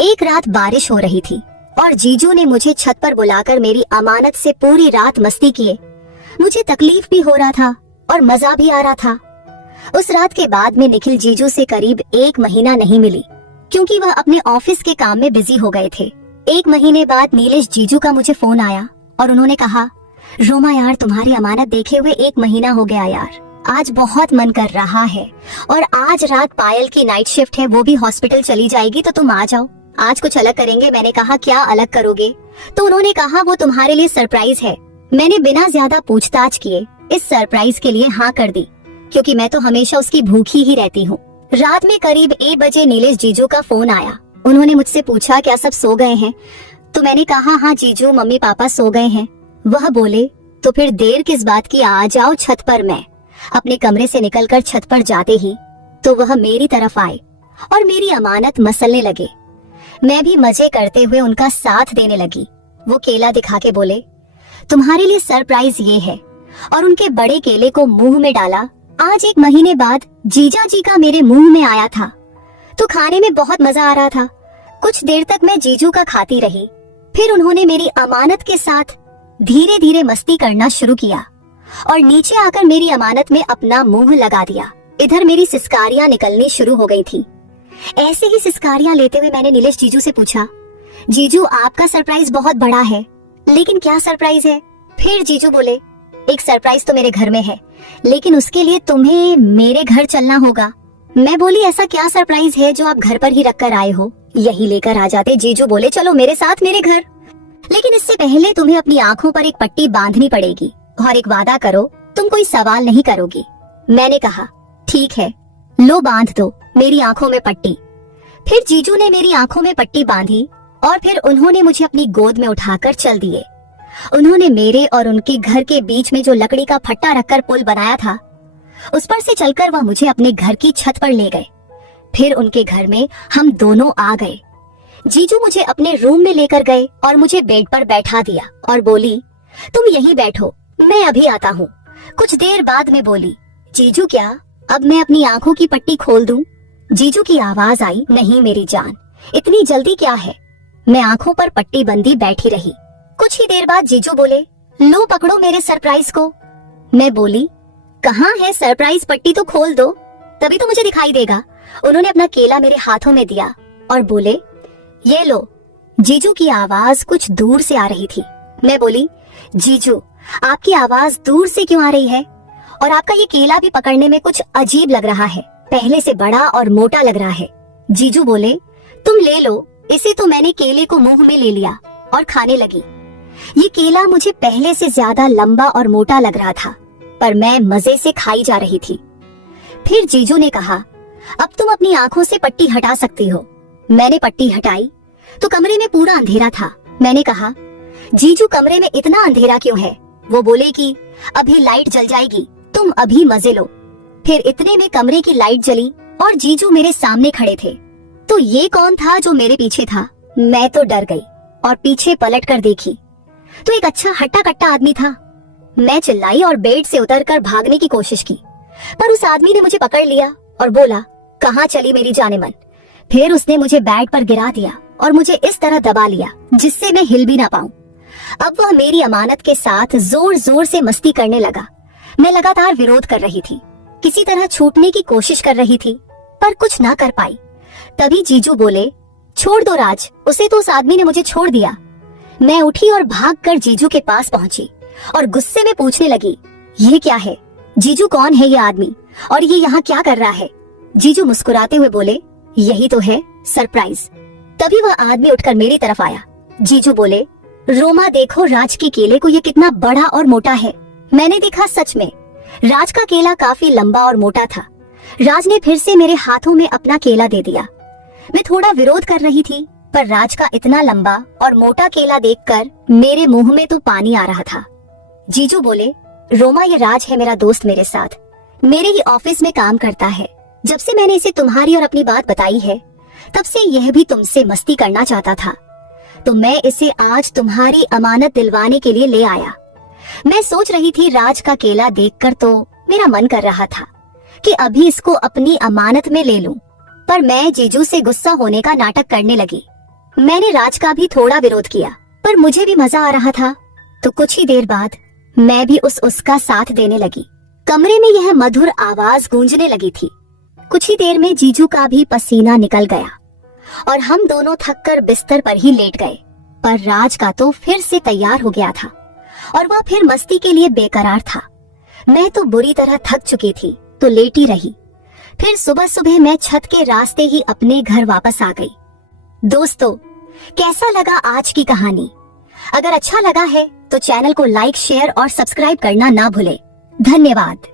एक रात बारिश हो रही थी और जीजू ने मुझे छत पर बुलाकर मेरी अमानत से पूरी रात मस्ती किए। मुझे तकलीफ भी हो रहा था और मजा भी आ रहा था। उस रात के बाद में निखिल जीजू से करीब 1 महीना नहीं मिली, क्योंकि वह अपने ऑफिस के काम में बिजी हो गए थे। 1 महीने बाद नीलेश जीजू का मुझे फोन आया और उन्होंने कहा, रोमा यार, तुम्हारी अमानत देखे हुए 1 महीना हो गया यार, आज बहुत मन कर रहा है और आज रात पायल की नाइट शिफ्ट है, वो भी हॉस्पिटल चली जाएगी, तो तुम आ जाओ, आज कुछ अलग करेंगे। मैंने कहा, क्या अलग करोगे? तो उन्होंने कहा, वो तुम्हारे लिए सरप्राइज है। मैंने बिना ज्यादा पूछताछ किए इस सरप्राइज के लिए हाँ कर दी, क्योंकि मैं तो हमेशा उसकी भूखी ही रहती हूँ। रात में करीब 1 बजे नीलेश जीजू का फोन आया। उन्होंने मुझसे पूछा, क्या सब सो गए हैं? तो मैंने कहा, हाँ जीजू, मम्मी पापा सो गए हैं। वह बोले, तो फिर देर किस बात की, आ जाओ छत पर। मैं अपने कमरे से निकलकर छत पर जाते ही तो वह मेरी तरफ आए और मेरी अमानत मसलने लगे। मैं भी मजे करते हुए उनका साथ देने लगी। वो केला दिखा के बोले, तुम्हारे लिए सरप्राइज ये है, और उनके बड़े केले को मुंह में डाला। आज 1 महीने बाद जीजा जी का मेरे मुंह में आया था, तो खाने में बहुत मजा आ रहा था। कुछ देर तक मैं जीजू का खाती रही, फिर उन्होंने मेरी अमानत के साथ धीरे धीरे मस्ती करना शुरू किया और नीचे आकर मेरी अमानत में अपना मुंह लगा दिया। इधर मेरी सिसकारियां निकलनी शुरू हो गई थी। ऐसे ही सिसकारियां लेते हुए मैंने नीलेश जीजू से पूछा, जीजू आपका सरप्राइज बहुत बड़ा है, लेकिन क्या सरप्राइज है? फिर जीजू बोले, एक सरप्राइज तो मेरे घर में है, लेकिन उसके लिए तुम्हें मेरे घर चलना होगा। मैं बोली, ऐसा क्या सरप्राइज है जो आप घर पर ही रख कर आए हो? यही लेकर आ जाते। जीजू बोले, चलो मेरे साथ मेरे घर, लेकिन इससे पहले तुम्हें अपनी आंखों पर एक पट्टी बांधनी पड़ेगी और एक वादा करो, तुम कोई सवाल नहीं करोगी। मैंने कहा, ठीक है, लो बांध दो मेरी आंखों में पट्टी। फिर जीजू ने मेरी आंखों में पट्टी बांधी और फिर उन्होंने मुझे अपनी गोद में उठाकर चल दिए। उन्होंने मेरे और उनके घर के बीच में जो लकड़ी का फट्टा रखकर पुल बनाया था, उस पर से चलकर वह मुझे अपने घर की छत पर ले गए। फिर उनके घर में हम दोनों आ गए। जीजू मुझे अपने रूम में लेकर गए और मुझे बेड पर बैठा दिया और बोली, तुम यहीं बैठो, मैं अभी आता हूँ। कुछ देर बाद में बोली, जीजू क्या अब मैं अपनी आंखों की पट्टी खोल दूं? जीजू की आवाज आई, नहीं मेरी जान, इतनी जल्दी क्या है? मैं आंखों पर पट्टी बंदी बैठी रही। कुछ ही देर बाद जीजू बोले, लो पकड़ो मेरे सरप्राइज को। मैं बोली, कहाँ है सरप्राइज? पट्टी तो खोल दो, तभी तो मुझे दिखाई देगा। उन्होंने अपना केला मेरे हाथों में दिया और बोले, ये लो। जीजू की आवाज कुछ दूर से आ रही थी। मैं बोली, जीजू आपकी आवाज दूर से क्यों आ रही है? और आपका ये केला भी पकड़ने में कुछ अजीब लग रहा है, पहले से बड़ा और मोटा लग रहा है। जीजू बोले, तुम ले लो इसे। तो मैंने केले को मुंह में ले लिया और खाने लगी। ये केला मुझे पहले से ज्यादा लंबा और मोटा लग रहा था, पर मैं मजे से खाई जा रही थी। फिर जीजू ने कहा, अब तुम अपनी आंखों से पट्टी हटा सकती हो। मैंने पट्टी हटाई तो कमरे में पूरा अंधेरा था। मैंने कहा, जीजू कमरे में इतना अंधेरा क्यों है? वो बोले कि अभी लाइट जल जाएगी, तुम अभी मजे लो। फिर इतने में कमरे की लाइट जली और जीजू मेरे सामने खड़े थे। तो ये कौन था जो मेरे पीछे था? मैं तो डर गई और पीछे पलट कर देखी तो एक अच्छा हट्टा कट्टा आदमी था। मैं चिल्लाई और बेड से उतरकर भागने की कोशिश की, पर उस आदमी ने मुझे पकड़ लिया और बोला, कहाँ चली मेरी जाने मन? फिर उसने मुझे बेड पर गिरा दिया और मुझे इस तरह दबा लिया जिससे मैं हिल भी ना पाऊं। अब वह मेरी अमानत के साथ जोर जोर से मस्ती करने लगा। मैं लगातार विरोध कर रही थी, किसी तरह छूटने की कोशिश कर रही थी, पर कुछ ना कर पाई। तभी जीजू बोले, छोड़ दो राज, उसे तो उस आदमी ने मुझे छोड़ दिया। मैं उठी और भागकर जीजू के पास पहुंची और गुस्से में पूछने लगी, ये क्या है? जीजू कौन है ये आदमी और ये यहाँ क्या कर रहा है? जीजू मुस्कुराते हुए बोले, यही तो है सरप्राइज। तभी वह आदमी उठकर मेरी तरफ आया। जीजू बोले, रोमा देखो राज के केले को, ये कितना बड़ा और मोटा है। मैंने देखा, सच में राज का केला काफी लंबा और मोटा था। राज ने फिर से मेरे हाथों में अपना केला दे दिया। मैं थोड़ा विरोध कर रही थी, पर राज का इतना लंबा और मोटा केला देखकर मेरे मुंह में तो पानी आ रहा था। जीजू बोले, रोमा ये राज है मेरा दोस्त, मेरे साथ मेरे ही ऑफिस में काम करता है। जब से मैंने इसे तुम्हारी और अपनी बात बताई है, तब से यह भी तुमसे मस्ती करना चाहता था, तो मैं इसे आज तुम्हारी अमानत दिलवाने के लिए ले आया। मैं सोच रही थी, राज का केला देखकर तो मेरा मन कर रहा था कि अभी इसको अपनी अमानत में ले लूं, पर मैं जीजू से गुस्सा होने का नाटक करने लगी। मैंने राज का भी थोड़ा विरोध किया, पर मुझे भी मजा आ रहा था, तो कुछ ही देर बाद मैं भी उसका साथ देने लगी। कमरे में यह मधुर आवाज गूंजने लगी थी। कुछ ही देर में जीजू का भी पसीना निकल गया और हम दोनों थककर बिस्तर पर ही लेट गए। पर राज का तो फिर से तैयार हो गया था और वह फिर मस्ती के लिए बेकरार था। मैं तो बुरी तरह थक चुकी थी, तो लेटी रही। फिर सुबह सुबह मैं छत के रास्ते ही अपने घर वापस आ गई। दोस्तों, कैसा लगा आज की कहानी? अगर अच्छा लगा है तो चैनल को लाइक, शेयर और सब्सक्राइब करना ना भूलें। धन्यवाद।